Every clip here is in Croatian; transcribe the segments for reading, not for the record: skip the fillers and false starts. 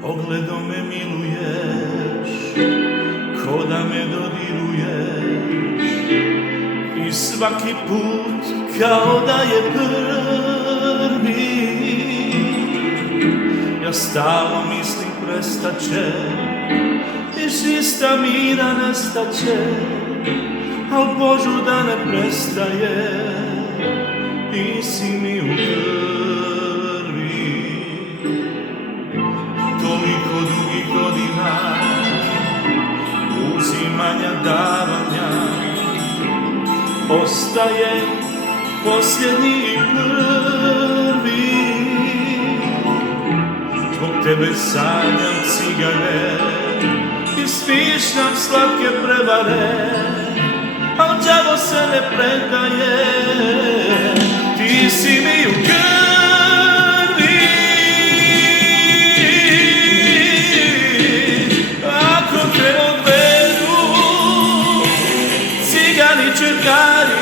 Pogledom me miluješ, ko da me dodiruješ, i svaki put kao da je prvi. Ja stalno mislim prestaće, i čista mira nestaće, al Božu da ne prestaje, ti si mi u krvi. Toliko dugih godina uzimanja, davanja, ostaje posljednji i prvi. Zbog tebe sanjam cigane i smišljam slatke prevare, al đavo se ne predaje, ti si mi u krvi. Čekari,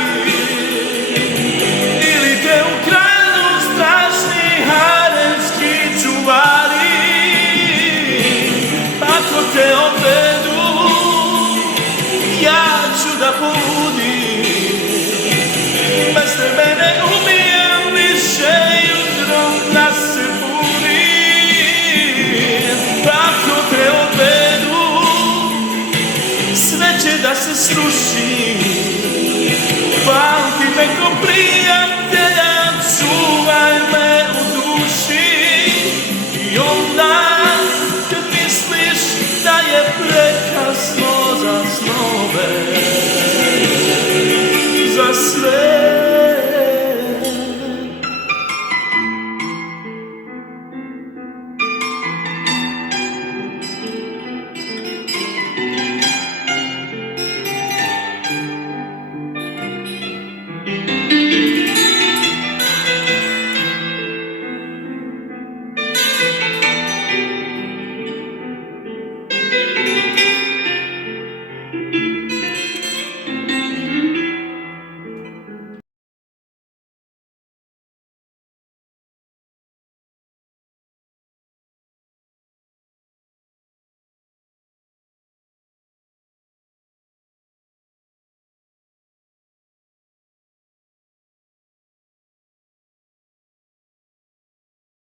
ili te ukradu strašni haremski čuvari, ako te odvedu, ja ću da poludim, bez tebe ne umijem više jutrom da se budim. Ako te odvedu, sve će da se sruši, pamti me ko plin.